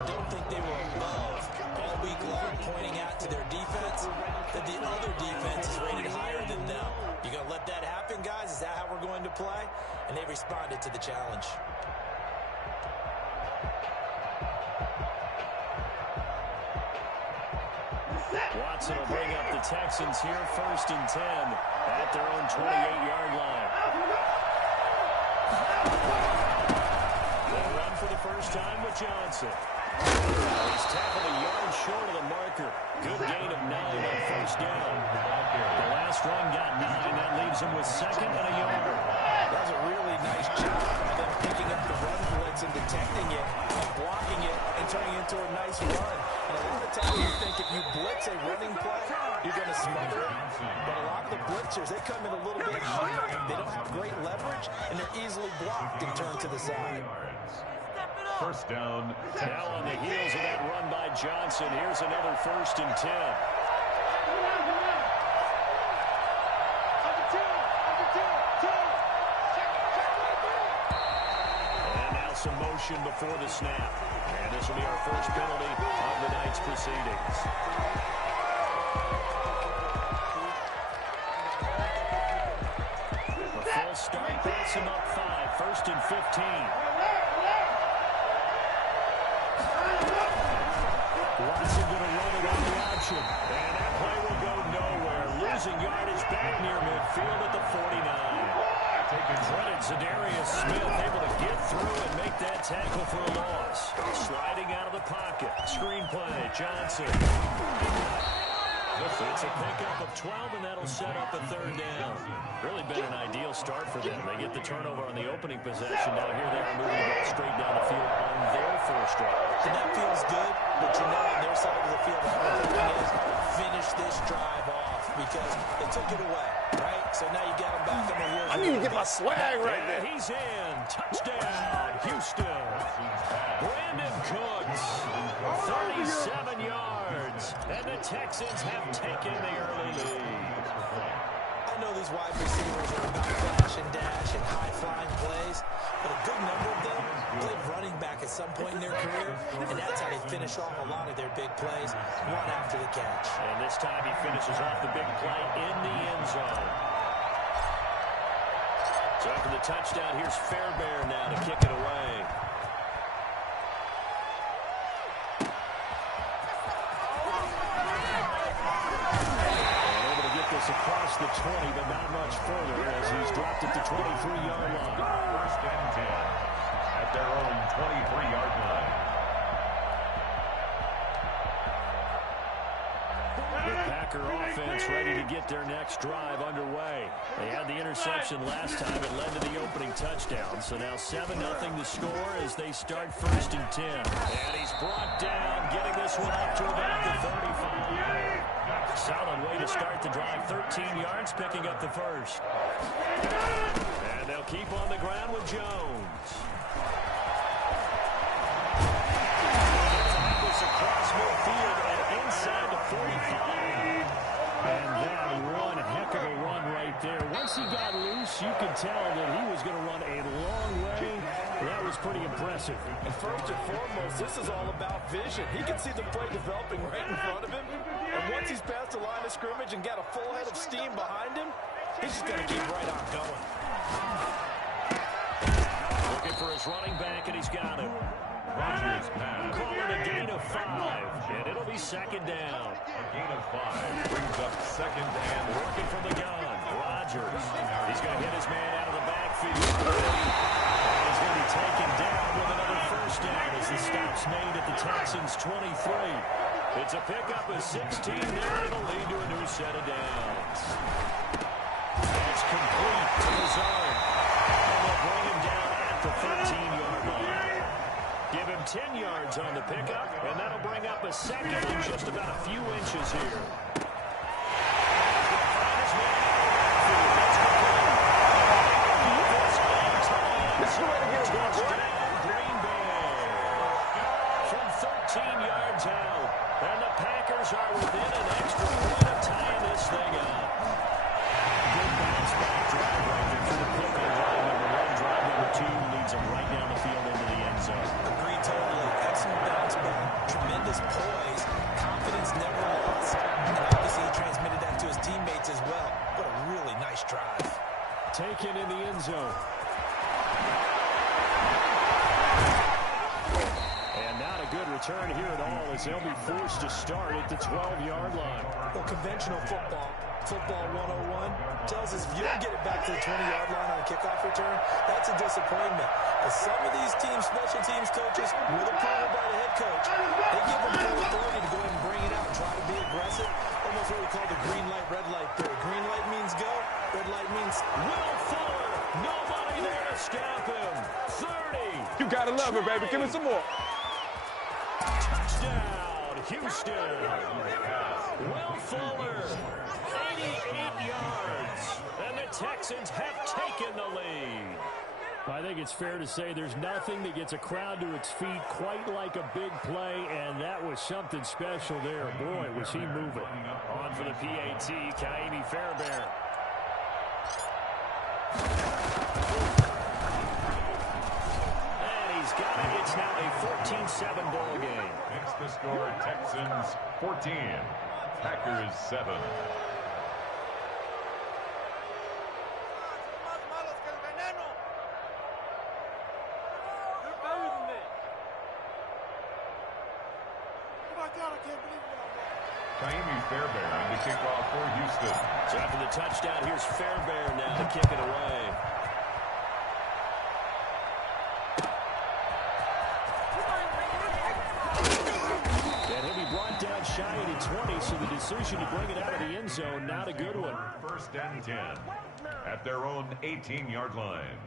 I don't think they were above all week long, pointing out to their defense that the other defense is rated higher than them. You going to let that happen, guys? Is that how we're going to play? And they responded to the challenge. Watson will bring up the Texans here, 1st and 10 at their own 28-yard line. They'll run for the first time with Johnson. He's tackled a yard short of the marker. Good gain of 9 on 1st down. The last run got 9. That leaves him with 2nd and a yard. That was a really nice job by them picking up the run blitz and detecting it, and blocking it, and turning it into a nice run. And a lot of times you think if you blitz a running play, you're going to smother it. But a lot of the blitzers, they come in a little bit higher. They don't have great leverage, and they're easily blocked and turned to the side. 1st down. Now on the heels of that run by Johnson, here's another 1st and 10. And now some motion before the snap. And this will be our first penalty of the night's proceedings. A full start puts him up 5, 1st and 15. Watson going to run it on the option. And that play will go nowhere. Losing yardage back near midfield at the 49. Credit Zadarius Smith able to get through and make that tackle for a loss. Sliding out of the pocket. Screen play. Johnson. It's a pickup of 12, and that'll set up a 3rd down. Really been an ideal start for them. They get the turnover on the opening possession. Now here they are moving the ball straight down the field on their 1st drive. And that feels good, but you know on their side of the field, what we're thinking is finish this drive off because they took it away, right? So now you got them back on the wheels. I need to get my swag right there. He's in. Touchdown, Houston. Brandon Cooks, 37 yards. And the Texans have taken the early lead. I know these wide receivers are about flash and dash and high-flying plays, but a good number of them played running back at some point in their career, and that's how they finish off a lot of their big plays, one after the catch. And this time he finishes off the big play in the end zone. So after the touchdown, here's Fairbairn now to kick it away. Across the 20, but not much further as he's dropped at the 23-yard line. 1st and 10 at their own 23-yard line. The Packer offense ready to get their next drive underway. They had the interception last time. It led to the opening touchdown. So now 7-0 the score as they start 1st and 10. And he's brought down, getting this one up to about the 35. Solid way to start the drive. 13 yards, picking up the 1st. And they'll keep on the ground with Jones. This across midfield and inside the 45. And that one heck of a run right there. Once he got loose, you could tell that he was going to run a long way. That was pretty impressive. And first and foremost, this is all about vision. He can see the play developing right in front of him. And once he's past the line of scrimmage and got a full head of steam behind him, he's just going to keep right on going. Looking for his running back, and he's got him. Rodgers pass. Calling a gain of 5, and it'll be 2nd down. A gain of 5 brings up 2nd and working from the gun. Rodgers. He's going to hit his man out of the backfield. He's going to be taken down with another 1st down as the stop's made at the Texans' 23. It's a pickup of 16 there. It'll lead to a new set of downs. That's complete to Lazard. And they'll bring him down at the 13-yard line. Give him 10 yards on the pickup, and that'll bring up a 2nd and just about a few inches here. This is the way to get it going, boy. Green Bay from 13 yards out, and the Packers are within an extra point of tying this thing up. Good bounce back drive right there for the pick on drive number 1. Drive number 2 leads them right down the field into the end zone. Agree totally. Excellent bounce back. his poise, confidence never lost, and obviously he transmitted that to his teammates as well. What a really nice drive. Taken in the end zone. And not a good return here at all as they'll be forced to start at the 12-yard line. Well, conventional football 101, tells us if you don't get it back to the 20-yard line on a kickoff return, that's a disappointment. But some of these teams, special teams coaches, with approval by the head coach, they give them full authority to go ahead and bring it out and try to be aggressive. Almost what we call the green light, red light theory. Green light means go, red light means... Will Fuller, nobody there to stop him. 30. You gotta love it, baby. Give me some more. Touchdown, Houston. Will Fuller, 88 yards, and the Texans have taken the lead. I think it's fair to say there's nothing that gets a crowd to its feet quite like a big play, and that was something special there. Boy, was he moving. On for the PAT, Kaimi Fairbairn. And he's got it. It's now a 14-7 ball game. Makes the score Texans 14, Packers 7. Kaimi Fairbairn to kick off for Houston. So after the touchdown, here's Fairbairn now to kick it away. And he'll be brought down shy of the 20, so the decision to bring it out of the end zone, not a good one. First and 10 at their own 18-yard line.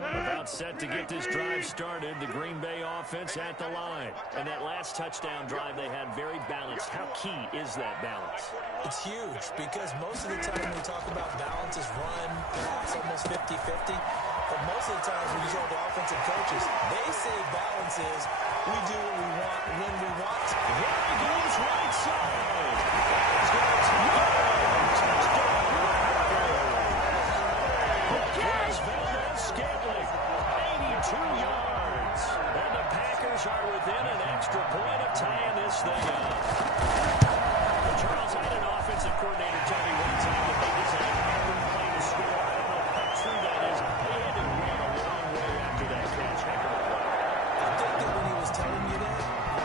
About set to get this drive started, the Green Bay offense at the line. And that last touchdown drive they had very balanced. How key is that balance? It's huge because most of the time when we talk about balance is run, pass, almost 50-50. But most of the times when you talk to offensive coaches, they say balance is we do what we want when we want. Here he goes right side. He's going to take it. Touchdown. Scantling, 82 yards. And the Packers are within an extra point of tying this thing up. Well, Charles, I had an offensive coordinator tell me one time that they just had every play to score. I don't know how true that is. They had to run a long way after that catch. Heck of a play. I think that when he was telling you that,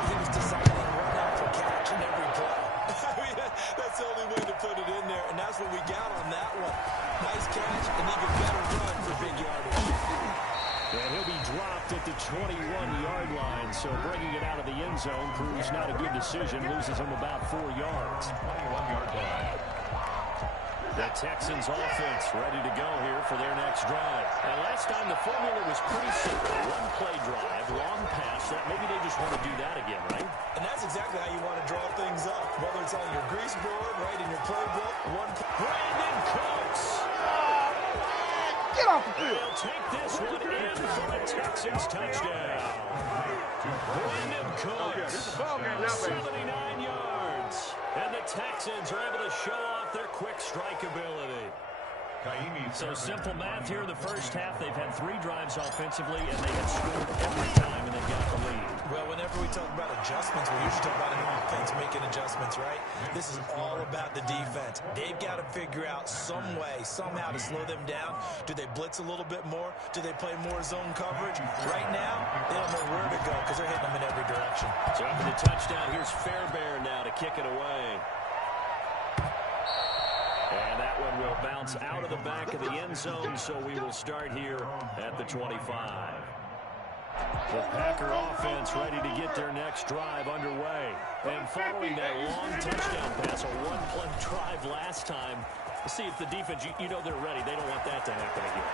he was deciding run after catch in every play. I mean, that's the only way to put it in there, and that's what we got on that one. Nice catch, and even better run for big yardage. And he'll be dropped at the 21-yard line, so bringing it out of the end zone proves not a good decision. Loses him about 4 yards. 21-yard line. The Texans offense ready to go here for their next drive. And last time the formula was pretty simple. One play drive, long pass. That maybe they just want to do that again, right? And that's exactly how you want to draw things up. Whether it's on your grease board, right in your playbook, Brandon Cooks. Get off the field. They'll take this one in for a Texans touchdown. Brandon Cooks, 79 yards. And the Texans are able to show off their quick strike ability. So simple math here in the first half. They've had 3 drives offensively, and they have scored every time, and they've got the lead. Well, whenever we talk about adjustments, we usually talk about an offense making adjustments, right? This is all about the defense. They've got to figure out some way, somehow to slow them down. Do they blitz a little bit more? Do they play more zone coverage? Right now, they don't know where to go because they're hitting them in every direction. So after the touchdown, here's Fairbairn now to kick it away. And that one will bounce out of the back of the end zone, so we will start here at the 25. The Packer offense ready to get their next drive underway. And following that long touchdown pass, a one-play drive last time, see if the defense, you know they're ready. They don't want that to happen again.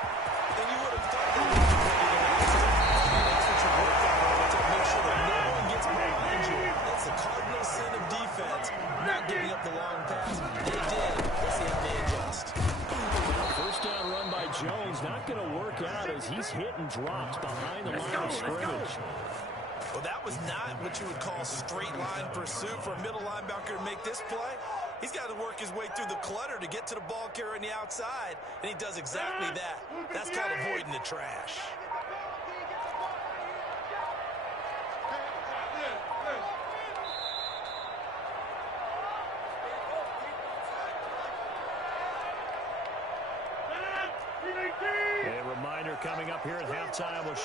And you would have thought they would have been ready to last time. That's what you work on to make sure that no one gets behind you. That's the cardinal sin of defense, not giving up the long pass. They did. Let's see how they adjust. First down run by Jones, not going to work out as he's hit and dropped behind the line of scrimmage. Well, that was not what you would call straight line pursuit for a middle linebacker to make this play. He's got to work his way through the clutter to get to the ball carrier on the outside, and he does exactly that. That's called avoiding the trash.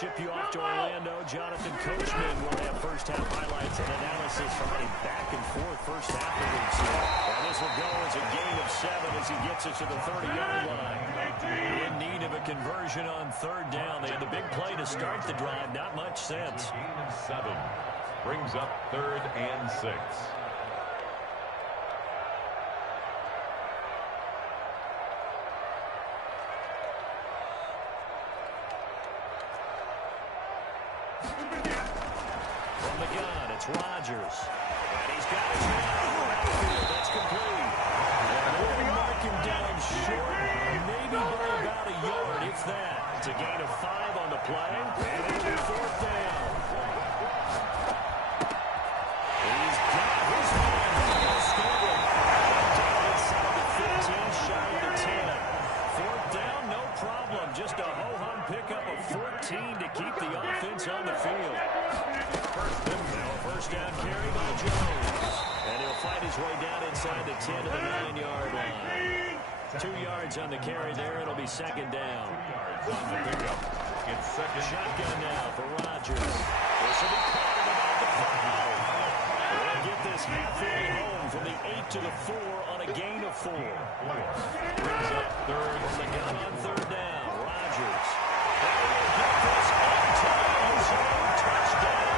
ship you off to Orlando. Jonathan Coachman will have first-half highlights and analysis from a back-and-forth first half that we've seen. And this will go as a gain of 7 as he gets it to the 30-yard line. In need of a conversion on third down. They had the big play to start the drive. Not much sense. Gain of 7 brings up 3rd and 6. From the gun, it's Rodgers. And he's got his man out of the backfield. That's complete. And they'll mark him down short, maybe by about a yard, if that. It's a gain of 5 on the play. And it'll be 4th down. He's got his man. He's stolen. Down inside the 15, shy of the 10. 4th down, no problem. Just a ho-hum pickup of 14 to keep the offense on the field. Now a first down carry by Jones. And he'll fight his way down inside the 10 to the 9-yard line. 2 yards on the carry there. It'll be 2nd down. 2 yards on the pickup. It's 2nd. Shotgun now for Rodgers. This will be caught at about the 5. They'll get this halfway home from the 8 to the 4 on a gain of 4. Brings up 3rd. From the gun on 3rd down. Rodgers. And he'll get this on time. Touchdown.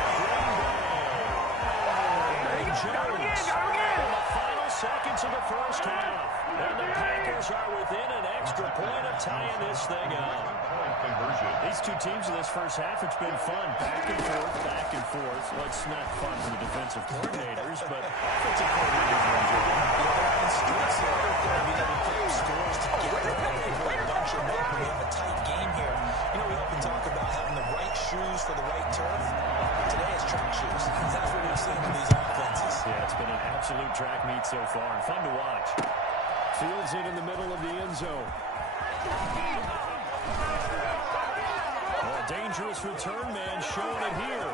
Jones in the final seconds of the first half. And the Packers are within an extra point of tying this thing up. These two teams in this first half, it's been fun. Back and forth, back and forth. Well, it's not fun for the defensive coordinators, but offensive coordinators are enjoying it. They're in streaks here. We put scores together. We bunch them up. We have a tight game here. You know, we often talk about having the right shoes for the right turf. Today it's track shoes. That's what we've seen with these offenses. Yeah, it's been an absolute track meet so far, and fun to watch. Fields it in the middle of the end zone. Oh, a dangerous return man showing it here.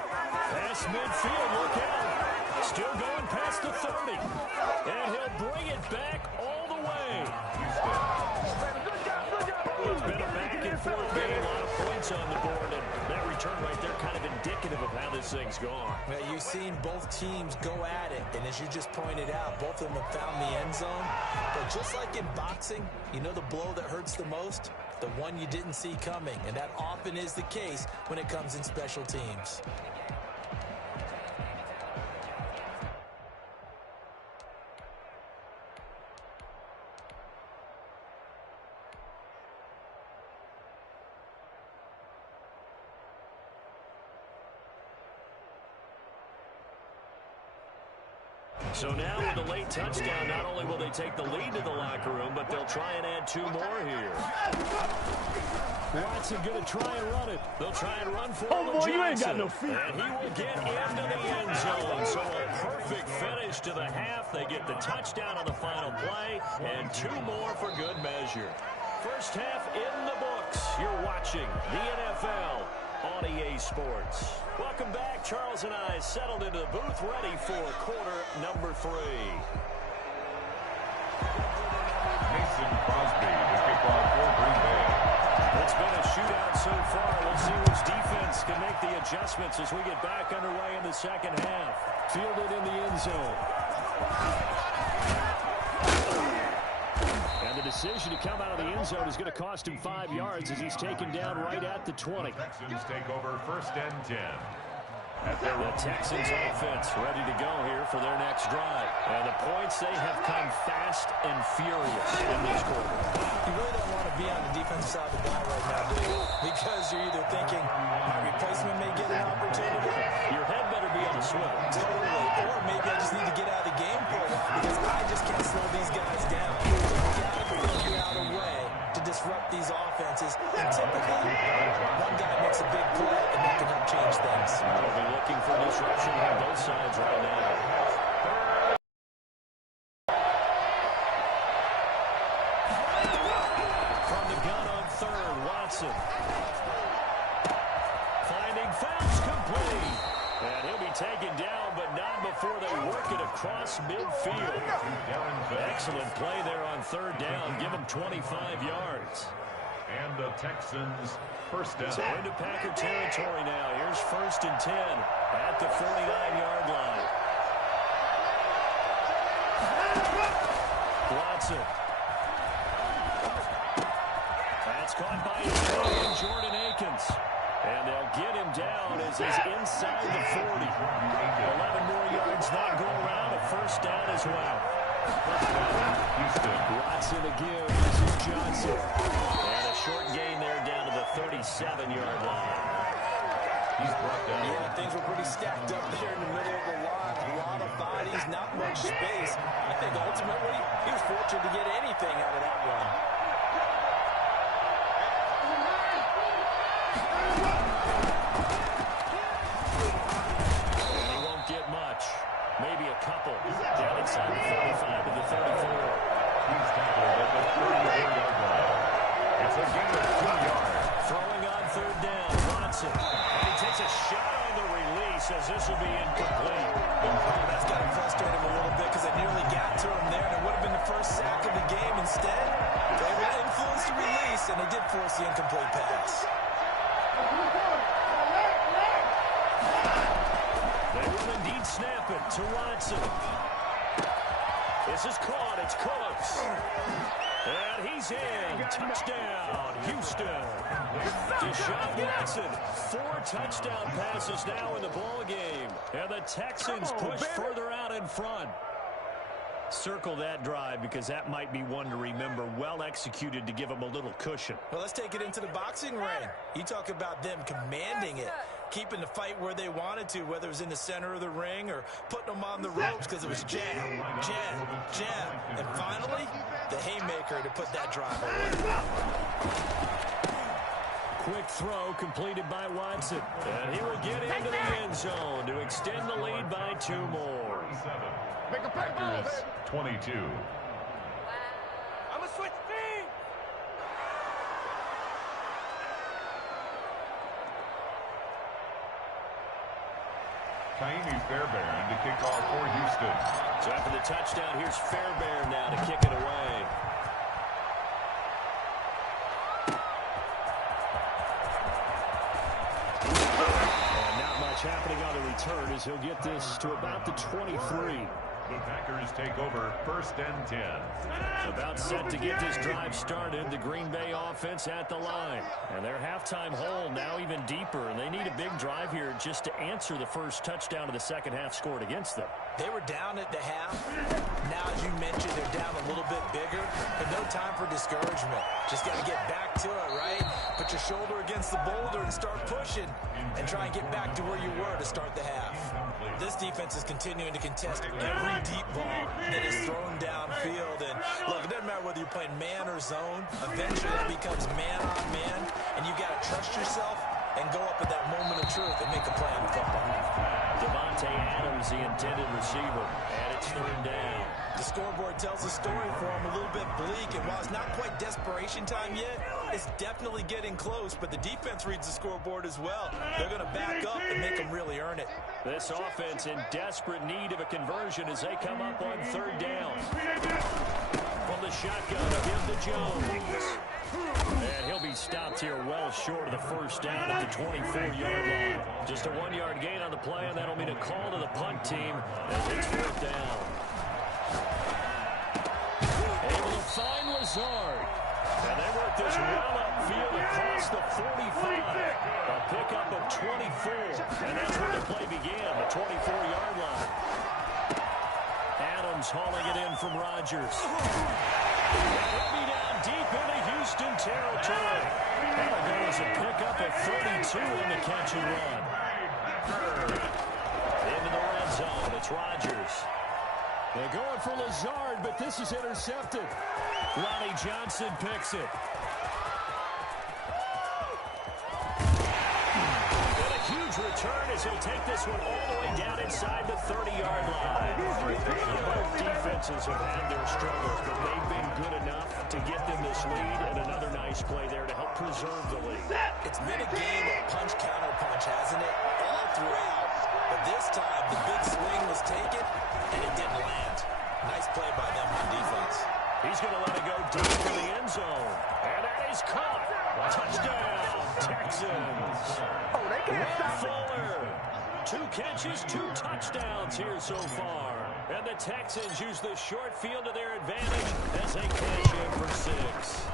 Past midfield, look out. Still going past the 30. And he'll bring it back all the way. It's been a back-and-forth game, a lot of points on the board, and that return right there kind of indicative of how this thing's gone. Well, you've seen both teams go at it, and as you just pointed out, both of them have found the end zone. But just like in boxing, you know the blow that hurts the most? The one you didn't see coming, and that often is the case when it comes in special teams. So now with the late touchdown, not only will they take the lead to the locker room, but they'll try and add 2 more here. Watson going to try and run it. They'll try and run for Oh, boy, you ain't got no feet. And he will get into the end zone. So a perfect finish to the half. They get the touchdown on the final play, and 2 more for good measure. First half in the books. You're watching the NFL on EA Sports. Welcome back. Charles and I settled into the booth, ready for quarter number 3. Mason Crosby to kick off for Green Bay. It's been a shootout so far. We'll see which defense can make the adjustments as we get back underway in the second half. Fielded in the end zone. And the decision to come out of the end zone is going to cost him 5 yards as he's taken down right at the 20. Texans take over 1st and 10. The Texans offense ready to go here for their next drive. And the points, they have come fast and furious in this quarter. You really don't want to be on the defensive side of the ball right now, do you? Because you're either thinking, my replacement may get an opportunity. Your head better be on a swivel. Totally. Or maybe I just need to get out of the game for a while because I just can't slow these guys down. You've got to figure out a way to disrupt these offenses. And typically, one guy makes a big play, and that can help change things. We'll be looking for disruption on both sides right now. From the gun on 3rd, Watson. Finding Phelps complete. And he'll be taken down, but not before they work it across midfield. Excellent play there on 3rd down. Give him 25 yards. And the Texans first down. So into Packer territory now. Here's 1st and 10 at the 49-yard line. Watson. That's caught by his man, Jordan Akins. And they'll get him down as he's inside the 40. 11 more yards that go around. A 1st down as well. Watson again. This is Johnson. And a short gain there down to the 37-yard line. He's brought down. Yeah, things were pretty stacked up there in the middle of the line. A lot of bodies, not much space. I think ultimately he was fortunate to get anything out of that run. And he won't get much. Maybe a couple. Down inside the 35 to the 34. He's tackled at the 38-yard line. It's a gain of 2 yards. Throwing on 3rd down, Watson. And he takes a shot on the release as this will be incomplete. That's got to frustrate him a little bit because they nearly got to him there, and it would have been the first sack of the game. Instead, they would influence the release, and they did force the incomplete pass. They will indeed snap it to Watson. This is caught. It's close. And he's in. Touchdown, Houston. Deshaun Watson, 4 touchdown passes now in the ballgame. And the Texans push further out in front. Circle that drive because that might be one to remember. Well executed to give them a little cushion. Well, let's take it into the boxing ring. You talk about them commanding it, keeping the fight where they wanted to, whether it was in the center of the ring or putting them on the ropes because it was jab, jab, jab. And finally, the haymaker to put that drive away. Quick throw completed by Watson. And he will get into the end zone to extend the lead by 2 more. Packers 22. I'm a switch team. Kaimi Fairbairn to kick off for Houston. So after the touchdown, here's Fairbairn now to kick it away. And not much happening on the return as he'll get this to about the 23. The Packers take over 1st and 10. About set to get this drive started. The Green Bay offense at the line. And their halftime hole now even deeper. And they need a big drive here just to answer the first touchdown of the second half scored against them. They were down at the half. Now, as you mentioned, they're down a little bit bigger. But no time for discouragement. Just got to get back to it, right? Put your shoulder against the boulder and start pushing. And try and get back to where you were to start the half. This defense is continuing to contest every deep ball that is thrown downfield. And look, it doesn't matter whether you're playing man or zone. Eventually that becomes man on man. And you got to trust yourself and go up at that moment of truth and make a play on the football. Devontae Adams, the intended receiver. And it's 3rd down. The scoreboard tells the story for him a little bit bleak. And while it's not quite desperation time yet, it's definitely getting close. But the defense reads the scoreboard as well. They're going to back up and make them really earn it. This offense in desperate need of a conversion as they come up on 3rd down. From the shotgun, give to Jones. And he'll be stopped here well short of the 1st down at the 24-yard line. Just a 1-yard gain on the play, and that'll mean a call to the punt team as it's 4th down. Able to find Lazard. And they work this well upfield across the 45. A pickup of 24. And that's where the play began, the 24-yard line. Adams hauling it in from Rodgers. And he'll be down deep into Houston territory. That'll go as a pickup of 32 on the catch and run. Into the red zone, it's Rodgers. They're going for Lazard, but this is intercepted. Lonnie Johnson picks it. And a huge return as he'll take this one all the way down inside the 30-yard line. Both defenses have had their struggles, but they've been good enough to get them this lead, and another nice play there to help preserve the lead. It's been a game of punch-counter-punch, hasn't it? All throughout. But this time, the big swing was taken, and it didn't land. Nice play by them on defense. He's going to let it go deep for the end zone. And that is caught. Touchdown, Texans. Fuller. 2 catches, 2 touchdowns here so far. And the Texans use the short field to their advantage as they cash in for 6.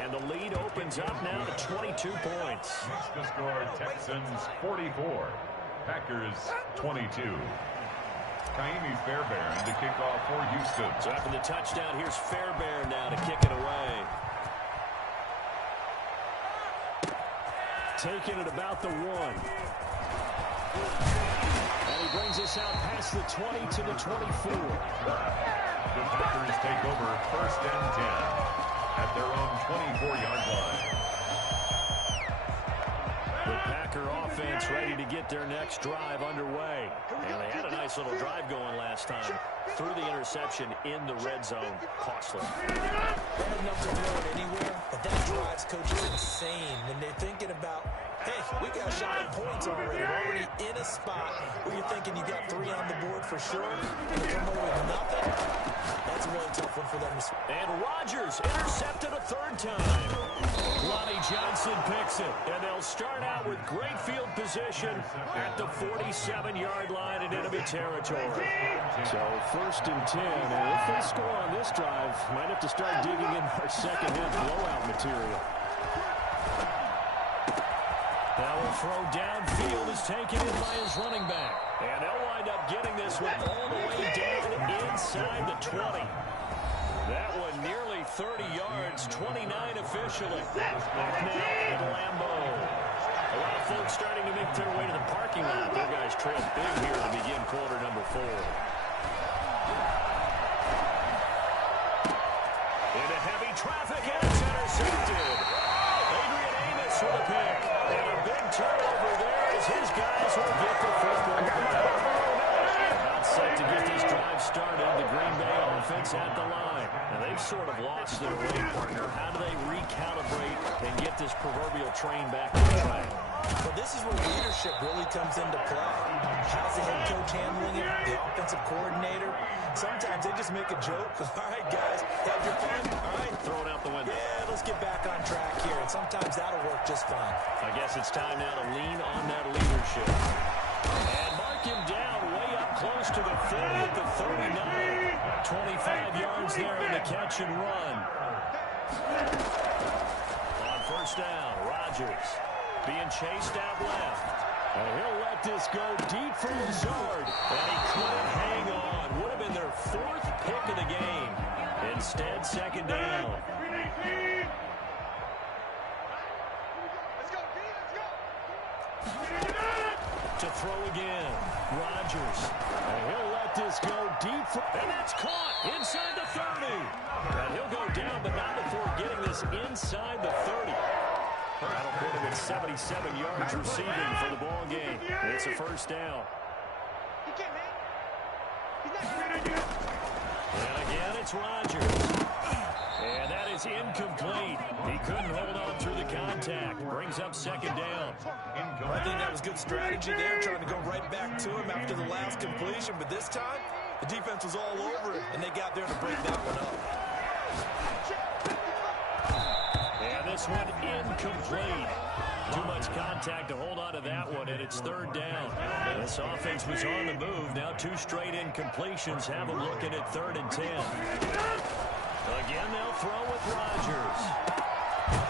And the lead opens up now to 22 points. The score, Texans 44, Packers 22. Kaimi Fairbairn to kick off for Houston. So after the touchdown, here's Fairbairn now to kick it away. Taking it about the 1. And he brings us out past the 20 to the 24. The Packers take over 1st and 10 at their own 24-yard line. The Packer offense ready to get their next drive underway. And they had a nice little drive going last time. Threw the interception in the red zone. Costly. They had enough to throw it anywhere, but that drives coaches insane when they're thinking about, hey, we got a shot at points already. We're already in a spot where you're thinking you got 3 on the board for sure. And you come away with nothing. That's a really tough one for them to swing. And Rodgers intercepted a 3rd time. Lonnie Johnson picks it. And they'll start out with great field position at the 47-yard line in enemy territory. So 1st and 10. And if they score on this drive, might have to start digging in our second-half blowout material. Now a throw downfield is taken in by his running back. And they'll wind up getting this one all the way down inside the 20. That one nearly 30 yards, 29 officially. Back now at Lambeau. A lot of folks starting to make their way to the parking lot. Their guys trail big here to begin quarter number 4. Into heavy traffic, and it's intercepted. Adrian Amos with a pick. And a big turnover there as his guys will get the football back. About set to get this drive started, the Green Bay offense at the line. Now they've sort of lost their way, partner. How do they recalibrate and get this proverbial train back on track? Well, this is where leadership really comes into play. How's the head coach handling it? The offensive coordinator? Sometimes they just make a joke. All right, guys, have your fun. All right. Throw it out the window. Yeah, let's get back on track here. And sometimes that'll work just fine. I guess it's time now to lean on that leadership. And mark him down way up close to the 30 at the 39. 25 yards there on the catch and run. On 1st down, Rodgers being chased out left. And he'll let this go deep for Lazard. And he couldn't hang on. Would have been their 4th pick of the game. Instead, 2nd down. To throw again. Rodgers. And he'll let this go deep. And that's caught inside the 30. And he'll go down, but not before getting this inside the 30. That'll put him at 77 yards receiving for the ball game. It's a 1st down. And again, it's Rodgers. And that is incomplete. He couldn't hold on through the contact. Brings up 2nd down. I think that was good strategy there, trying to go right back to him after the last completion. But this time, the defense was all over it, and they got there to break that one up. And this one incomplete. Too much contact to hold on to that one, and it's 3rd down. This offense was on the move. Now 2 straight incompletions have them looking at 3rd and 10. Again, they'll throw with Rodgers.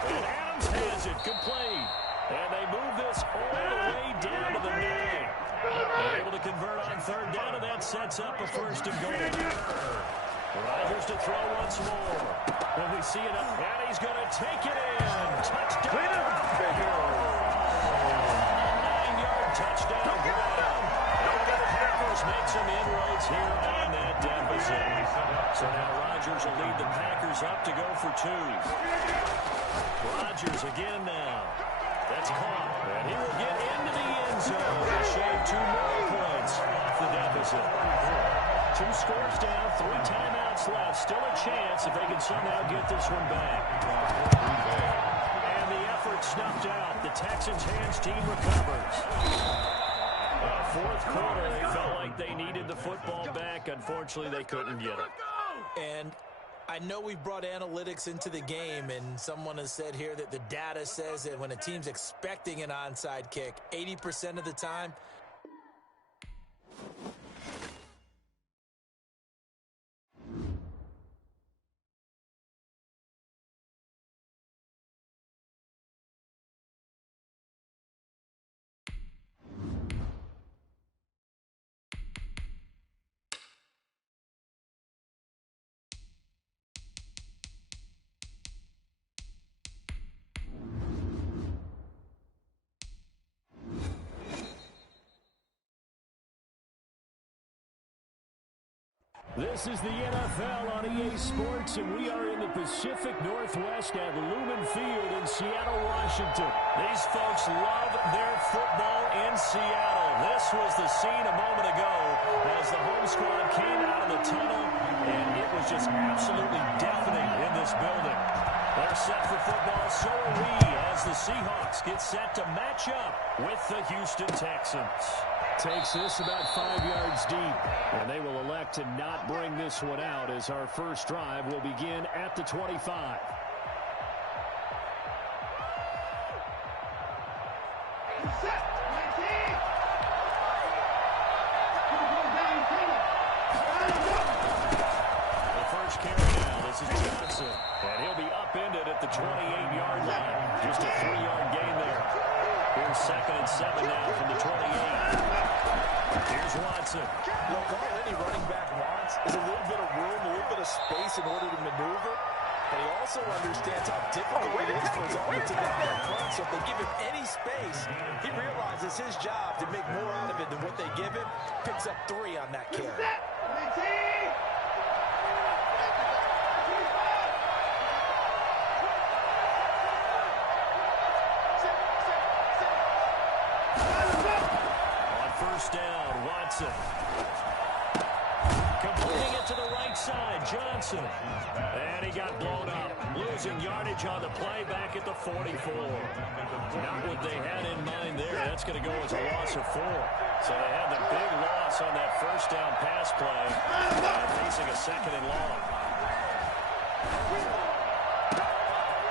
And Adams has it complete. And they move this all the way down to the 9. They're able to convert on 3rd down, and that sets up a 1st and goal. Rodgers to throw once more. And we see it up, and he's going to take it in. Touchdown. 9-yard touchdown grab. And the Packers make some inroads here on that deficit. So now Rodgers will lead the Packers up to go for 2. Rodgers again now. That's caught. And he will get into the end zone to shave 2 more points off the deficit. 2 scores down, 3 timeouts left. Still a chance if they can somehow get this one back. And the effort snuffed out. The Texans' hands team recovers. 4th quarter, they felt like they needed the football back. Unfortunately, they couldn't get it. And I know we've brought analytics into the game, and someone has said here that the data says that when a team's expecting an onside kick, 80% of the time, This is the NFL on EA Sports, and we are in the Pacific Northwest at Lumen Field in Seattle, Washington. These folks love their football in Seattle. This was the scene a moment ago as the home squad came out of the tunnel, and it was just absolutely deafening in this building. They're set for football, so are we, as the Seahawks get set to match up with the Houston Texans. Takes this about 5 yards deep, and they will elect to not bring this one out as our first drive will begin at the 25. The first carry now, this is Johnson, and he'll be upended at the 28-yard line. Just a 3-yard gain there. Here's 2nd and 7 now from the 28. Here's Watson. look, all any running back wants is a little bit of room, a little bit of space in order to maneuver. But he also understands how difficult it is for his arm to get that front. So if they give him any space, he realizes his job to make more out of it than what they give him. Picks up 3 on that carry. First down, Watson. Completing it to the right side, Johnson. And he got blown up. Losing yardage on the play back at the 44. Not what they had in mind there. That's going to go as a loss of 4. So they had the big loss on that first down pass play. Facing a 2nd and long.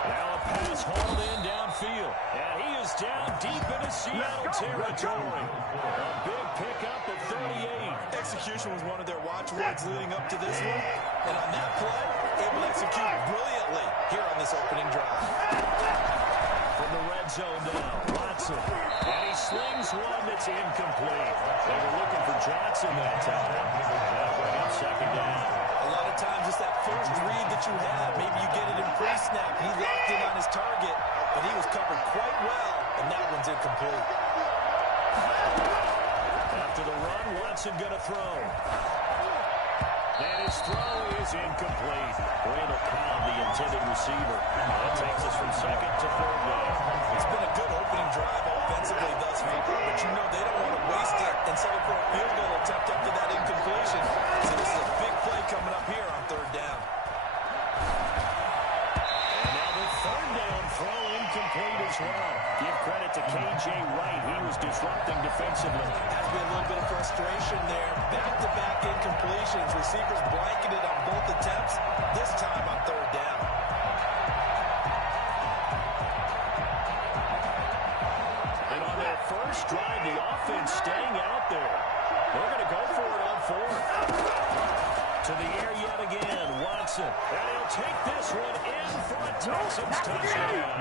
Now a pass hauled in downfield. And he is down deep into Seattle territory. A big pickup of 38. Execution was one of their watchwords leading up to this one. And on that play, able to execute brilliantly here on this opening drive. From the red zone now, Watson. And he slings one that's incomplete. They were looking for Johnson that time. That'll bring up 2nd down. A lot of times it's that first read that you have. Maybe you get it in pre-snap. He locked in on his target, but he was covered quite well, and that one's incomplete. After the run, Watson going to throw. And his throw is incomplete. Randall Cobb, the intended receiver. That takes us from 2nd to 3rd down. It's been a good opening drive offensively thus far, but you know they don't want to waste it and settle for a field goal attempt after that incompletion. So this is a big play coming up here on 3rd down. And now the 3rd down throw incomplete as well. Give credit to KJ Wright. He was disrupting defensively. Has been a little bit of frustration there. Back-to-back incompletions. Receivers blanketed on both attempts, this time on 3rd down. And on their first drive, the offense staying out there. They're going to go for it on 4th. To the air yet again, Watson. And he'll take this one in for a Texans touchdown.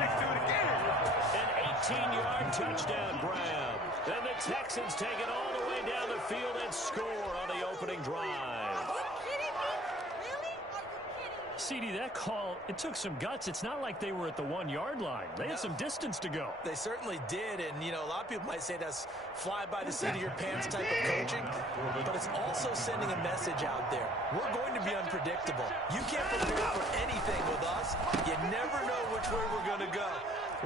An 18-yard touchdown grab. Then the Texans take it all the way down the field and score on the opening drive. CD, that call, it took some guts. It's not like they were at the 1-yard line. They had some distance to go. They certainly did, and, you know, a lot of people might say that's fly-by-the-seat-of-your-pants type of coaching, but it's also sending a message out there. We're going to be unpredictable. You can't prepare for anything with us. You never know which way we're going to go.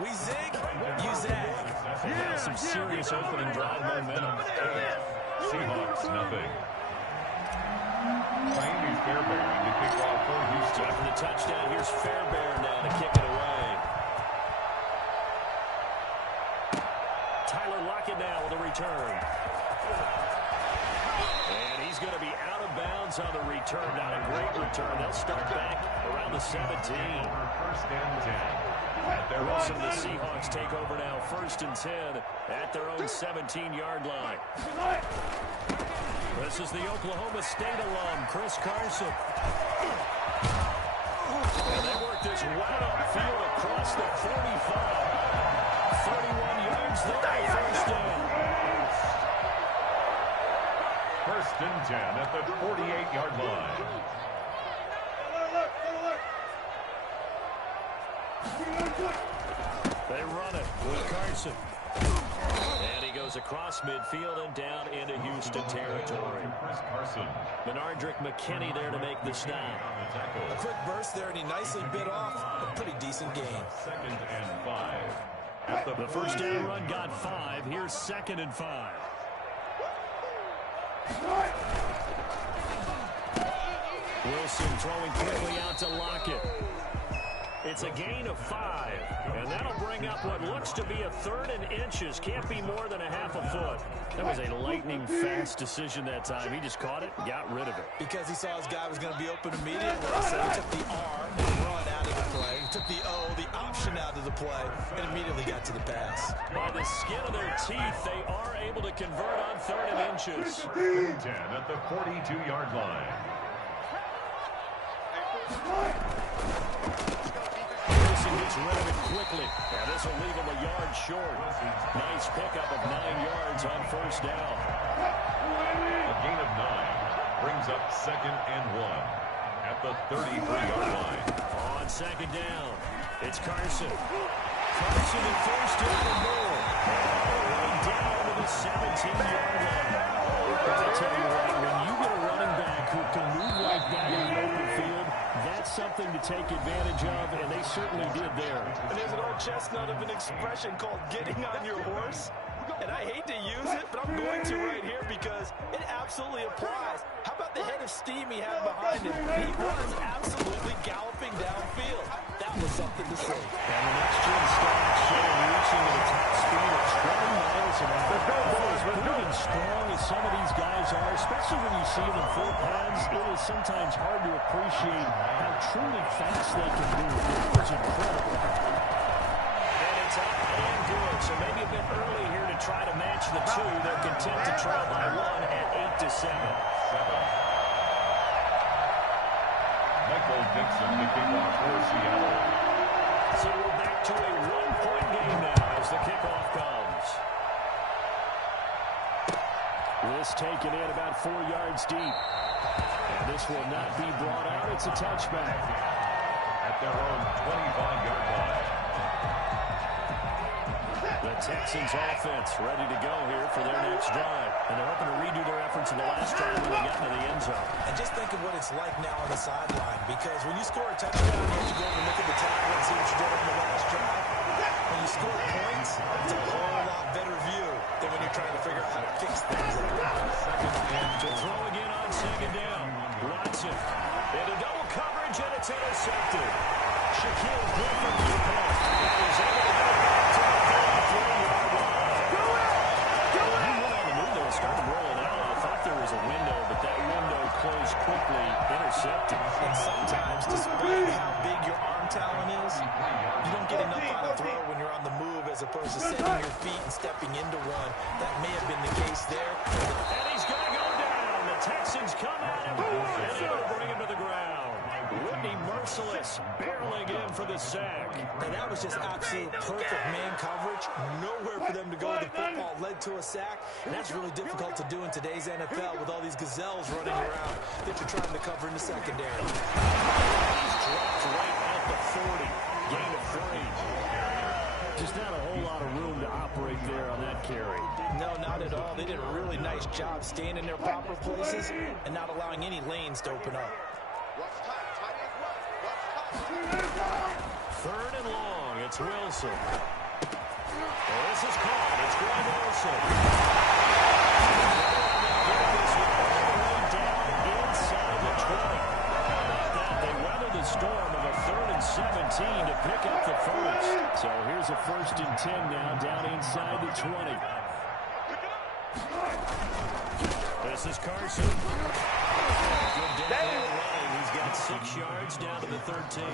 We zig, you zag. They have some serious opening drive momentum. Seahawks, nothing. Miami's Fairbairn to kick off for Houston. After the touchdown, here's Fairbairn now to kick it away. Tyler Lockett now with a return. And he's going to be out of bounds downs on the return. Not a great return. They'll start back around the 17. First and 10. At their Wilson, the Seahawks take over now. First and 10 at their own 17-yard line. This is the Oklahoma State alum, Chris Carson. And they work this right upfield across the 45. 31 yards there, first down. First and 10 at the 48-yard line. They run it with Carson. And he goes across midfield and down into Houston territory. Chris Carson. Menardrick McKinney there to make the stop. A quick burst there, and he nicely bit off a pretty decent gain. Second and 5. At The first down run got 5. Here's second and 5. Wilson throwing quickly out to Lockett. It's a gain of 5, and that'll bring up what looks to be a 3rd and inches. Can't be more than a half a foot. That was a lightning-fast decision that time. He just caught it and got rid of it. Because he saw his guy was going to be open immediately, so he took the R and run out of the play. He took the O, the option out of the play, and immediately got to the pass. By the skin of their teeth, they are able to convert on 3rd and inches. 10 at the 42-yard line. Wilson gets rid of it quickly. And this will leave him a yard short. Nice pickup of 9 yards on first down. A gain of 9 brings up second and 1 at the 33-yard line. On second down, it's Carson. Carson at first down and more. All the way down to the 17-yard line. I tell you what, when you get a running back who can move like that in the open field, that's something to take advantage of, and they certainly did there. And there's an old chestnut of an expression called getting on your horse. And I hate to use it, but I'm going to right here because it absolutely applies. How about the head of steam he had behind him? He was absolutely galloping downfield. That was something to see. And the next-gen stats show him reaching at a top speed of 20 miles an hour. As big and strong as some of these guys are, especially when you see them in full pads, it is sometimes hard to appreciate how truly fast they can move. It's incredible. And it's up and good, so maybe a bit early here to try to match the two. They're content to trail by 1 at 8-7. Michael Dixon to kick off for Seattle. So we're back to a 1-point game now as the kickoff comes. This taken in about 4 yards deep. And this will not be brought out. It's a touchback. At their own 25-yard line. The Texans offense ready to go here for their next drive. And they're hoping to redo their efforts in the last drive when they got into the end zone. And just think of what it's like now on the sideline, because when you score a touchdown, you have to go over and look at the table and see what you did on the last drive. When you score points, it's a whole lot better view than when you're trying to figure out how to fix things. To throw again on second down. Watson into double coverage, and it's intercepted. Shaquille Griffin with the punt. Is able to get it back to the 33-yard line. He went on the move there and started rolling out. I thought there was a window, but that window closed quickly. Intercepted. And sometimes, despite how big your arm talent is, you don't get enough on a throw when you're on the move as opposed to setting your feet and stepping into one. That may have been the case there. And he's going to go down. The Texans come at him, and they're going to bring him to the ground. Whitney Merciless barreling in for the sack. And that was just absolute perfect man coverage. Nowhere for them to go. The football led to a sack. And that's really difficult to do in today's NFL with all these gazelles running around that you're trying to cover in the secondary. He's dropped right at the 40. Gain of 3. Just not a whole lot of room to operate there on that carry. No, not at all. They did a really nice job staying in their proper places and not allowing any lanes to open up. 3rd and long. It's Wilson. This is caught. It's Greg Olsen. This one all the way down inside the 20. How about that? They weather the storm of a 3rd and 17 to pick up the first. So here's a 1st and 10 now down inside the 20. This is Carson. Good downhill running. He's got 6 yards down to the 13.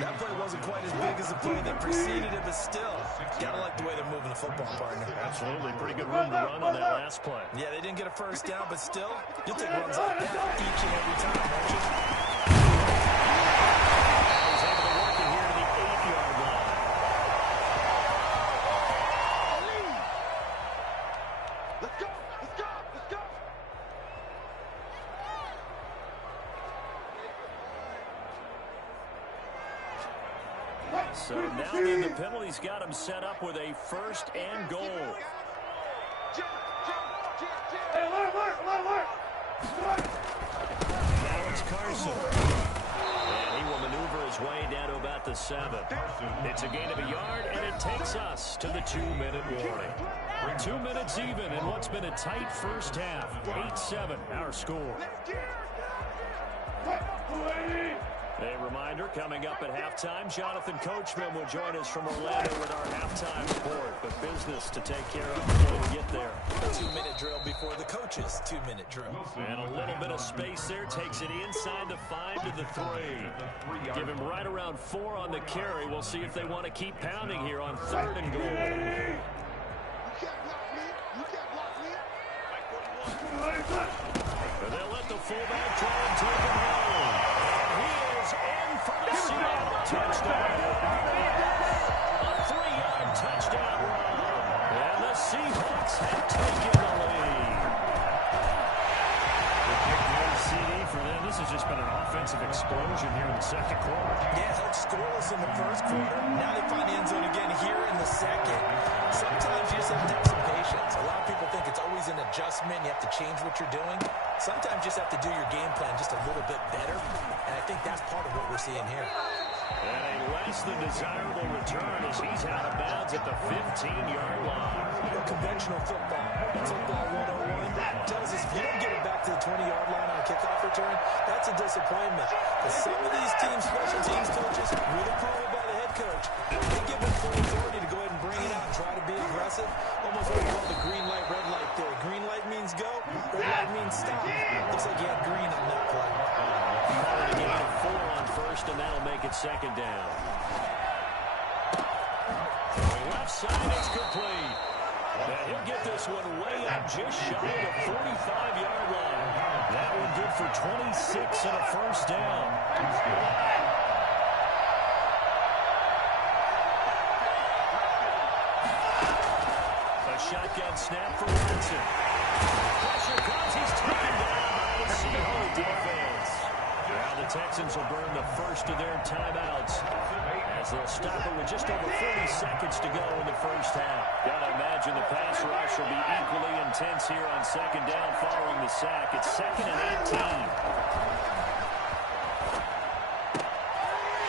That play wasn't quite as big as the play that preceded it, but still, gotta like the way they're moving the football, partner. Absolutely. Pretty good room to run on that last play. Yeah, they didn't get a first down, but still, you'll take runs like that each and every time, won't you? He's able to work it here to the 8-yard line. Let's go! Let's go! Let's go! So now then the penalty's got him set up with a 1st and goal. Now it's Carson. And he will maneuver his way down to about the 7. It's a gain of a yard, and it takes us to the 2-minute warning. 2 minutes even in what's been a tight first half. 8-7, our score. A reminder, coming up at halftime, Jonathan Coachman will join us from Orlando with our halftime report. But business to take care of before we get there. A 2-minute drill before the coach's 2-minute drill. And a little bit of space there. Takes it inside the 5 to the 3. Give him right around 4 on the carry. We'll see if they want to keep pounding here on 3rd and goal. But they'll let the fullback try and take him home. And he is in for the Seattle touchdown. A 3-yard touchdown run. And the Seahawks have taken the lead. The kick CD for them. This has just been an offensive explosion here in the 2nd quarter. Yeah, held scoreless in the 1st quarter. Now they find the end zone again here in the 2nd. Sometimes you just have to have some patience. A lot of people think it's always an adjustment. You have to change what you're doing. Sometimes you just have to do your game plan just a little bit better. And I think that's part of what we're seeing here. And a less than desirable return as he's out of bounds at the 15-yard line. Conventional football, football 101, tells us if you don't get it back to the 20-yard line on a kickoff return, that's a disappointment. Because some of these teams, special teams coaches, really approval by the head coach, they give them full authority to go ahead and bring it out and try to be aggressive. Almost what we call the green light, red light theory. Green light means go, red light means stop. Looks like you had green on that play. Calling a gain of 4 on 1st, and that'll make it 2nd down. Left side, it's complete. And he'll get this one way up just shy of the 45-yard line. That one good for 26 and a 1st down. A shotgun snap for Watson. Pressure comes, he's taken down by the Seahawks defense. Now the Texans will burn the 1st of their timeouts as they'll stop it with just over 40 seconds to go in the 1st half. Gotta imagine the pass rush will be equally intense here on 2nd down following the sack. It's 2nd and 18.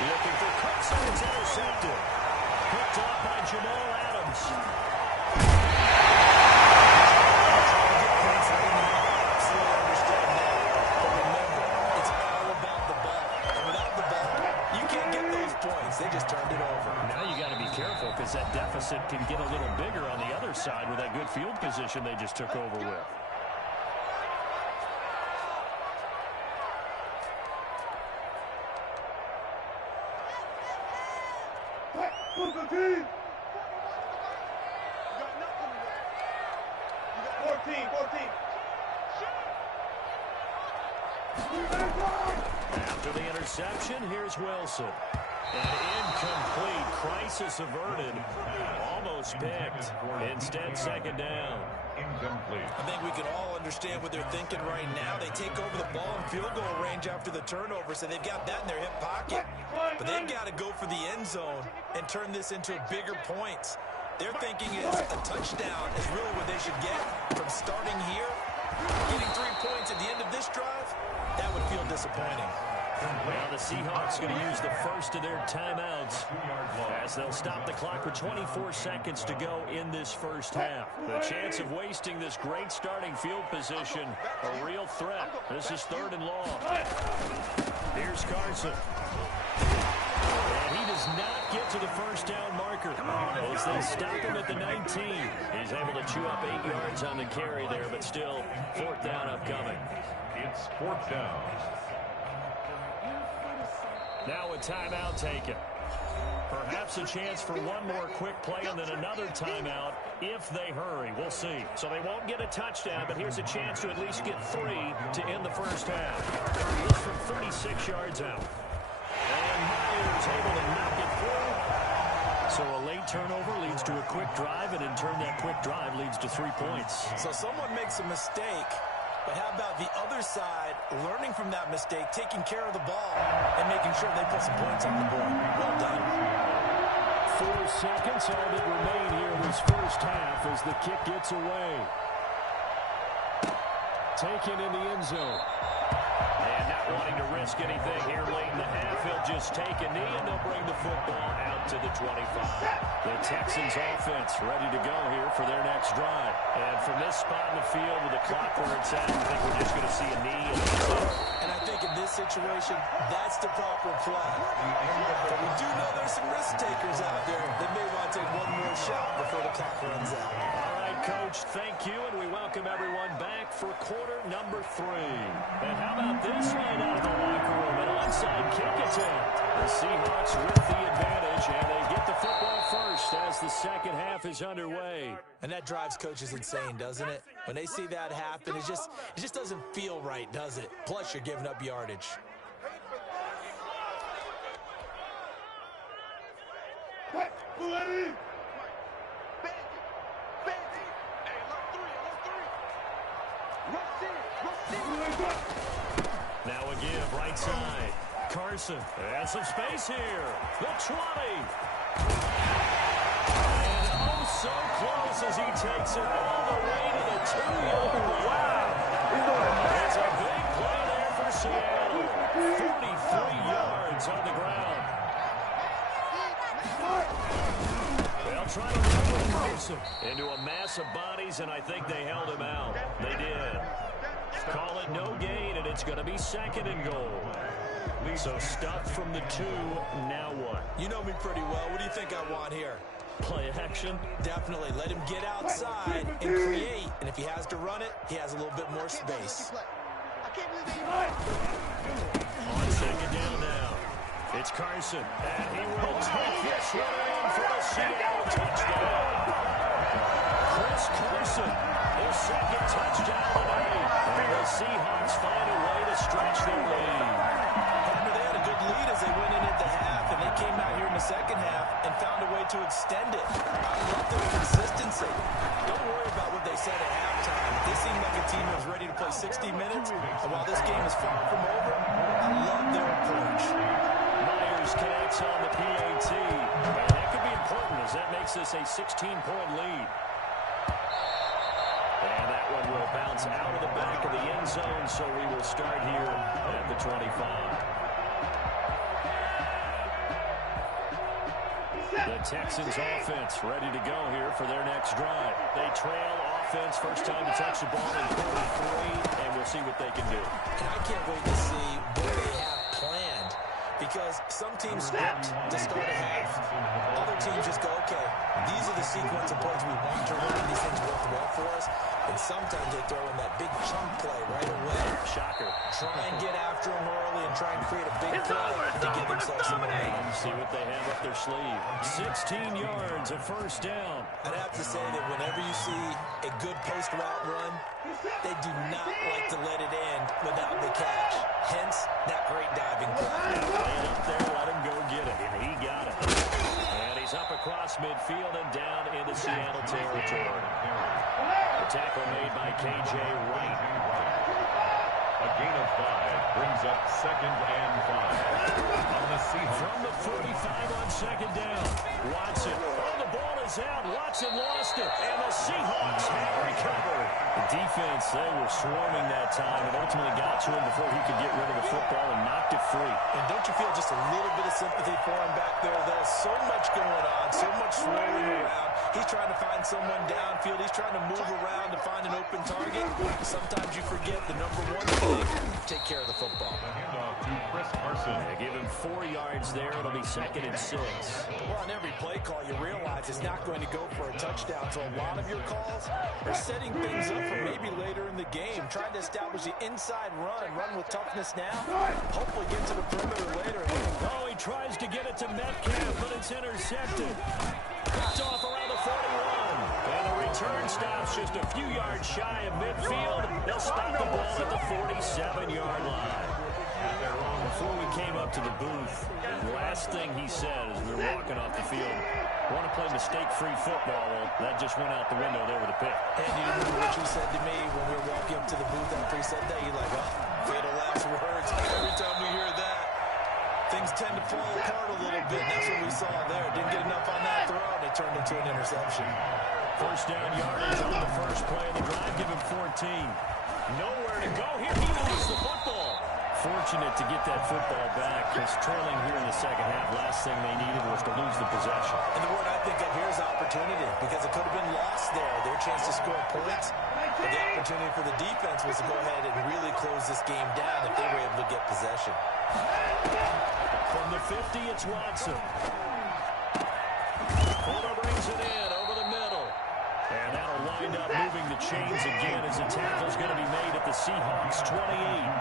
Looking for Cooks, and it's intercepted. Picked off by Jamal Adams. They just turned it over. Now you got to be careful because that deficit can get a little bigger on the other side with that good field position they just took over with. After the interception, here's Wilson. And incomplete. Crisis averted. Almost picked. Instead, 2nd down. Incomplete. I think we can all understand what they're thinking right now. They take over the ball in field goal range after the turnover, so they've got that in their hip pocket. But they've got to go for the end zone and turn this into bigger points. Their thinking is a touchdown is really what they should get from starting here. Getting 3 points at the end of this drive, that would feel disappointing. Now the Seahawks going to use the 1st of their timeouts as they'll stop the clock with 24 seconds to go in this 1st half. The chance of wasting this great starting field position, a real threat. This is 3rd and long. Here's Carson. And he does not get to the first down marker as they stop him at the 19. He's able to chew up 8 yards on the carry there, but still 4th down upcoming. It's 4th down. Now a timeout taken. Perhaps a chance for one more quick play and then another timeout if they hurry. We'll see. So they won't get a touchdown, but here's a chance to at least get 3 to end the first half. He's from 36 yards out. And Myers able to knock it through. So a late turnover leads to a quick drive, and in turn that quick drive leads to 3 points. So someone makes a mistake, but how about the other side learning from that mistake, taking care of the ball, and making sure they put some points on the board? Well done. 4 seconds, all that remain here in this first half as the kick gets away. Taken in the end zone. And not wanting to risk anything here late in the half, he'll just take a knee and they'll bring the football out to the 25. The Texans offense ready to go here for their next drive. And from this spot in the field with the clock where it's at, I think we're just going to see a knee. And I think in this situation, that's the proper play. But we do know there's some risk takers out there that may want to take one more shot before the clock runs out. All right, Coach, thank you, and we welcome everyone back for quarter number 3. And how about this right out of the locker room? An onside kick attempt. The Seahawks with the advantage, and they get the football first as the second half is underway. And that drives coaches insane, doesn't it? When they see that happen, it just doesn't feel right, does it? Plus, you're giving up yardage. Now a give, right side. Carson has some space here. The 20. And oh, so close as he takes it all the way to the 2-yard line. It's a big play there for Seattle. 43 yards on the ground. They'll try to run with Carson into a mass of bodies, and I think they held him out. They did. Call it no gain, and it's going to be 2nd and goal. So stuffed from the 2, now what? You know me pretty well. What do you think I want here? Play action? Definitely. Let him get outside and create. And if he has to run it, he has a little bit more space. On 2nd down now. It's Carson, and he will take this one in for the Seattle touchdown. Chris Carson, his 2nd touchdown of the night. And the Seahawks find a way to stretch their lead. They had a good lead as they went in at the half, and they came out here in the second half and found a way to extend it. I love their consistency. Don't worry about what they said at halftime. They seemed like a team that was ready to play 60 minutes, and while this game is far from over, I love their approach. Myers connects on the PAT, and that could be important as that makes this a 16-point lead. And that one will bounce out of the back of the end zone, so we will start here at the 25. The Texans offense ready to go here for their next drive. They trail offense, first time to touch the ball in quarter 3, and we'll see what they can do. And I can't wait to see what they have planned, because some teams script to start a half. Other teams just go, okay, these are the sequence of plays we want to run. These things work well for us. And sometimes they throw in that big chunk play right away. Shocker. Try and get after them early and try and create a big play to give themselves some momentum. See what they have up their sleeve. 16 yards, a first down. I'd have to say that whenever you see a good post route run, they do not like to let it end without the catch. Hence, that great diving play. Lay it up there, let him go get it. And he got it. And he's up across midfield and down into Seattle territory. The tackle made by KJ Wright. A gain of 5 brings up 2nd and 5. On the Seahawks. From the 45 on 2nd down. Watson. Oh, the ball is out. Watson lost it. And the Seahawks have recovered. defense, they were swarming that time and ultimately got to him before he could get rid of the football and knocked it free. And don't you feel just a little bit of sympathy for him back there? There's so much going on, so much swirling around. He's trying to find someone downfield. He's trying to move around to find an open target. Sometimes you forget the number one thing, take care of the football. Handoff to Chris Carson. They give him 4 yards there. It'll be 2nd and 6. Well, on every play call, you realize it's not going to go for a touchdown. So a lot of your calls are setting things up for maybe later in the game, trying to establish the inside run with toughness now, hopefully get to the perimeter later. Oh, he tries to get it to Metcalf, but it's intercepted. Picked off around the 41. And the return stops just a few yards shy of midfield. They'll stop the ball at the 47-yard line. Before we came up to the booth, the last thing he said as we were walking off the field, want to play mistake-free football. Well, that just went out the window there with a pick. And you remember what you said to me when we were walking up to the booth after he said that? You're like, oh, fatal last words. Every time we hear that, things tend to fall apart a little bit. And that's what we saw there. Didn't get enough on that throw, and it turned into an interception. First down yardage on the first play of the drive. Give him 14. Nowhere to go here. He loses the football. Fortunate to get that football back, because trailing here in the second half, last thing they needed was to lose the possession. And the word I think of here is opportunity, because it could have been lost there. Their chance to score points, but the opportunity for the defense was to go ahead and really close this game down if they were able to get possession. From the 50, it's Watson. Fuller brings it in over the middle. And that'll wind up moving the chains again as the tackle's going to be made at the Seahawks 28.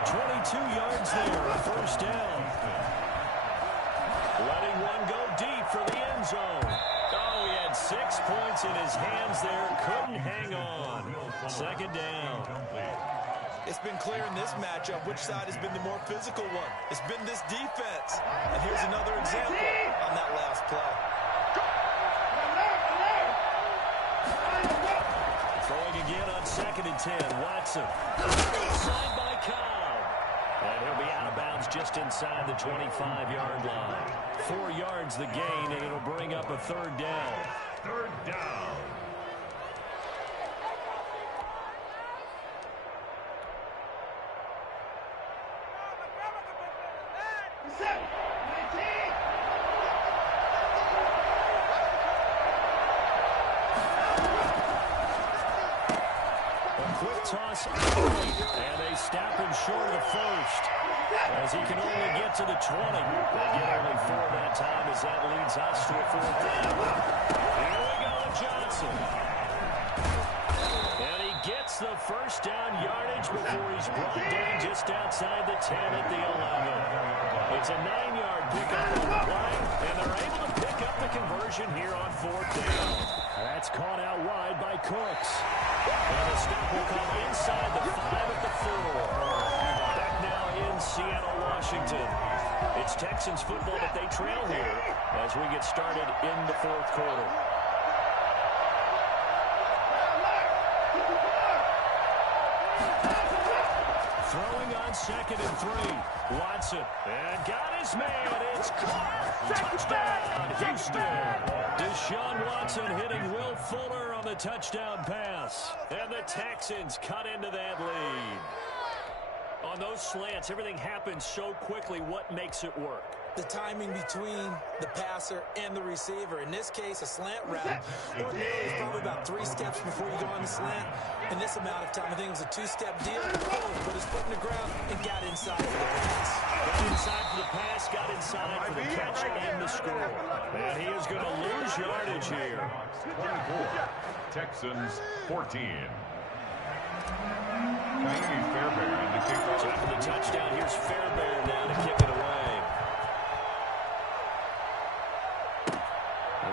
22 yards there, first down. Letting one go deep for the end zone. Oh, he had 6 points in his hands there. Couldn't hang on. Second down. It's been clear in this matchup which side has been the more physical one. It's been this defense. And here's another example on that last play. Throwing again on 2nd and 10. Watson. Signed by Cobb. And he'll be out of bounds just inside the 25-yard line. 4 yards the gain, and it'll bring up a 3rd down. 3rd down. Toss and they stop him short of the first as he can only get to the 20. They get only 4 that time as that leads us to a 4th down. Here we go to Johnson. And he gets the first down yardage before he's brought down just outside the 10 at the 11. It's a 9-yard pickup on the play, and they're able to pick up the conversion here on 4th down. That's caught out wide by Cooks. And the stop will come inside the 5 at the 4. Back now in Seattle, Washington. It's Texans football, but they trail here as we get started in the 4th quarter. Throwing on 2nd and 3. Watson. And got his man. It's caught. Touchdown, Houston. Deshaun Watson hitting Will Fuller on the touchdown pass. And the Texans cut into that lead. On those slants, everything happens so quickly. What makes it work? The timing between the passer and the receiver. In this case, a slant route. Ordinarily, it's probably about 3 steps before you go on the slant. In this amount of time, I think it was a 2-step deal. Boom, put his foot in the ground and got inside for the pass. Got inside for the pass, got inside for the catch and the score. And he is going to lose yardage here. 24. Texans 14. Kaimi Fairbairn to kick off. After the touchdown, here's Fairbairn now to kick it away.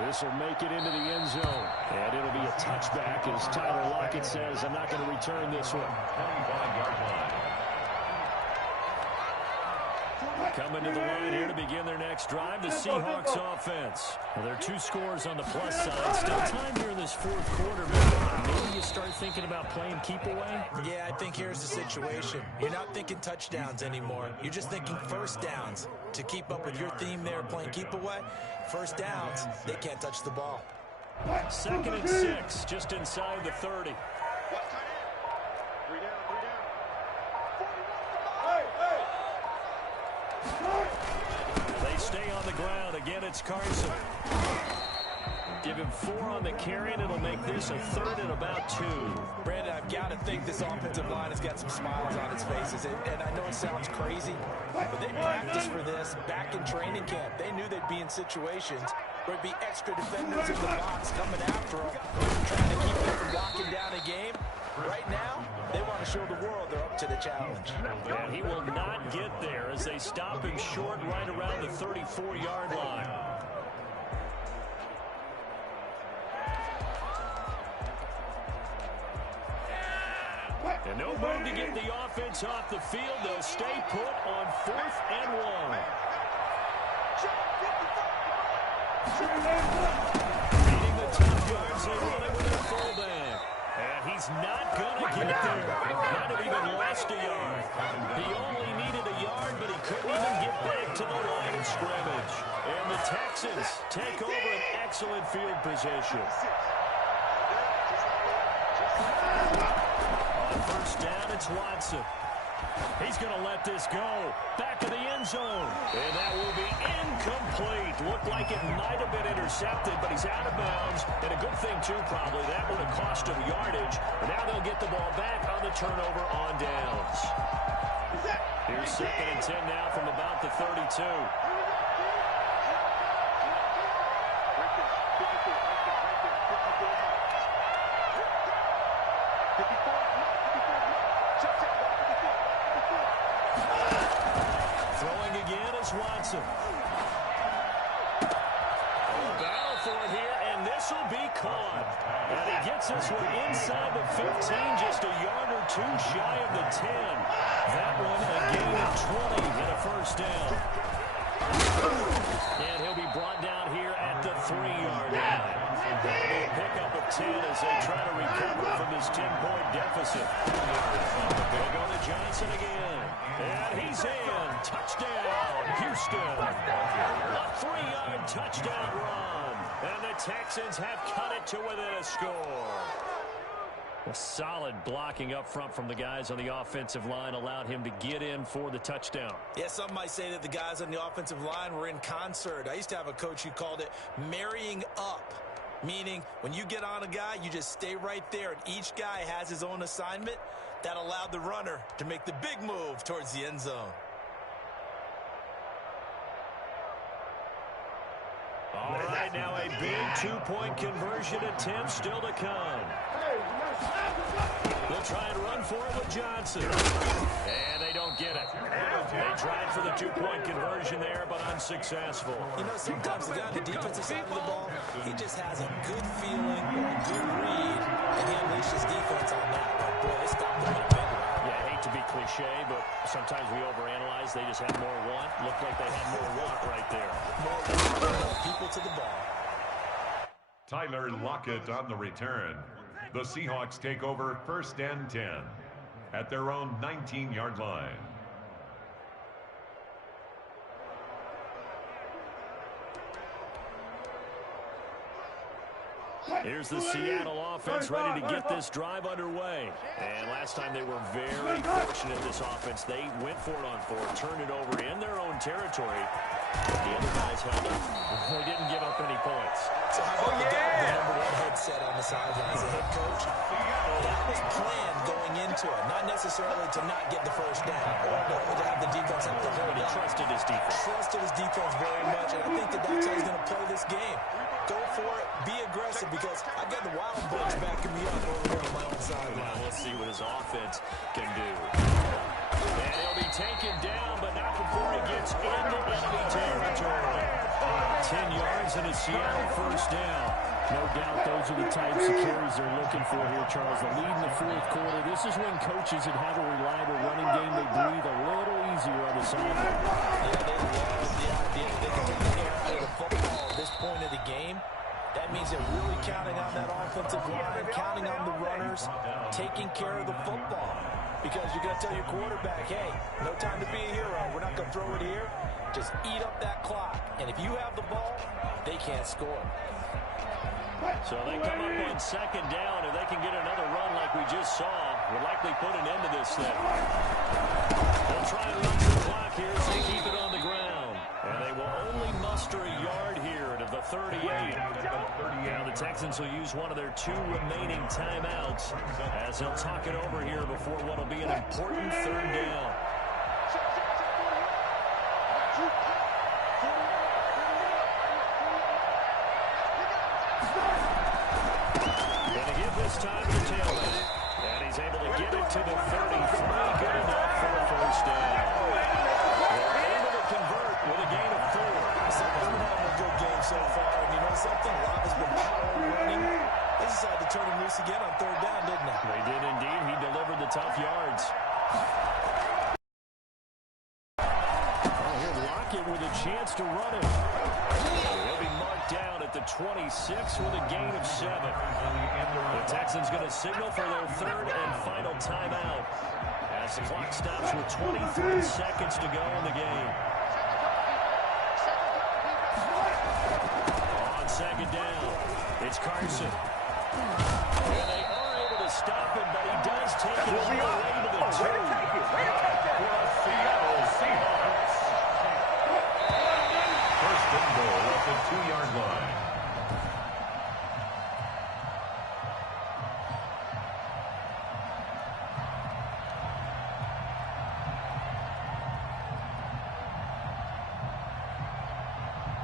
This will make it into the end zone. And it'll be a touchback as Tyler Lockett says, I'm not going to return this one. 25-yard line. Coming to the line here to begin their next drive, the Seahawks offense. Well, there are 2 scores on the plus side. Still time here in this 4th quarter, but maybe you start thinking about playing keep away? Yeah, I think here's the situation. You're not thinking touchdowns anymore. You're just thinking first downs. To keep up with your theme there, playing keep away, first downs, they can't touch the ball. 2nd and 6, just inside the 30. the ground. Again, it's Carson. Give him 4 on the carry, and it'll make this a 3rd and about 2. Brandon, I've got to think this offensive line has got some smiles on its faces. And I know it sounds crazy, but they practiced for this back in training camp. They knew they'd be in situations where it'd be extra defenders in the box coming after them, trying to keep them from locking down a game. Right now, they want to show the world they're up to the challenge. And he will not get there as they stop him short right around the 34-yard line. And no move to get the offense off the field. They'll stay put on 4th and 1. Beating the tough yards, they run it with their fullback. And he's not going to get there. Might have even lost a yard. He only needed a yard, but he couldn't even get back to the line of scrimmage. And the Texans take over an excellent field position. First down, it's Watson. He's going to let this go. Back of the end zone. And that will be incomplete. Looked like it might have been intercepted, but he's out of bounds. And a good thing, too, probably. That would have cost him yardage. And now they'll get the ball back on the turnover on downs. Here's 2nd and 10 now from about the 32. Throwing again is Watson. Battle for it here, and this will be caught. And he gets this one inside the 15, just a yard or 2 shy of the 10. That one a gain of 20 and a first down. And he'll be brought down here at the 3-yard line. A pickup of 10 as they try to recover from this 10-point deficit. They'll go to Johnson again. And he's in. Touchdown, Houston. A 3-yard touchdown run. And the Texans have cut it to within a score. A solid blocking up front from the guys on the offensive line allowed him to get in for the touchdown. Yeah, some might say that the guys on the offensive line were in concert. I used to have a coach who called it marrying up, meaning when you get on a guy, you just stay right there, and each guy has his own assignment. That allowed the runner to make the big move towards the end zone. All right, now a big 2-point conversion attempt still to come. They'll try and run for it with Johnson. And they don't get it. They tried for the 2-point conversion there, but unsuccessful. You know, sometimes the guy on the defensive side of the ball, he just has a good feeling or a good read, and he unleashes defense on that. But, boy, they stopped him in a big way. Yeah, I hate to be cliche, but sometimes we overanalyze. They just had more want. Looked like they had more want right there. More people to the ball. Tyler Lockett on the return. The Seahawks take over 1st and 10 at their own 19-yard line. Here's the Seattle offense ready to get this drive underway. And last time they were very fortunate, this offense. They went for it on 4th, turned it over in their own territory. But the other guys held up. They didn't give up any points. So how about the guy with the number 1 headset on the sideline as a head coach? That was planned going into it. Not necessarily to not get the first down or to have the defense have to hold But he up. trusted his defense. Trusted his defense very much, and I think that that's how he's going to play this game. Go for it, be aggressive, because I've got the Wild Bucks backing me up over here on my own sideline. We'll see what his offense can do. And he'll be taken down, but not before he gets into enemy territory. 10 yards and a Seattle first down. No doubt those are the types of carries they're looking for here, Charles. The lead in the 4th quarter. This is when coaches that have a reliable running game, they breathe a little easier on the sideline. Yeah, they love the idea that they can take the air out of the football at this point of the game. That means they're really counting on that offensive line, counting on the runners, taking care of the football. Because you're going to tell your quarterback, hey, no time to be a hero. We're not going to throw it here. Just eat up that clock. And if you have the ball, they can't score. So they come up on 2nd down. If they can get another run like we just saw, will likely put an end to this thing. They'll try and run the clock here as they keep it on the ground. And they will only muster a yard here to the 38. Now the Texans will use one of their 2 remaining timeouts as they'll talk it over here before what will be an important 3rd down. Going to give this time to the tailback. And he's able to get it to the 33. Good enough for a 1st down. They're able to convert with a gain of 4. Something's been having a good game so far. And you know something? Rob has been power running. They decided to turn him loose again on 3rd down, didn't they? They did indeed. He delivered the tough yards. Oh, he'll lock it with a chance to run it. He'll be marked down at the 26 with a gain of 7. The Texans going to signal for their 3rd and final timeout as the clock stops with 23 seconds to go in the game. On 2nd down, it's Carson. And they are able to stop him, but he does take it away.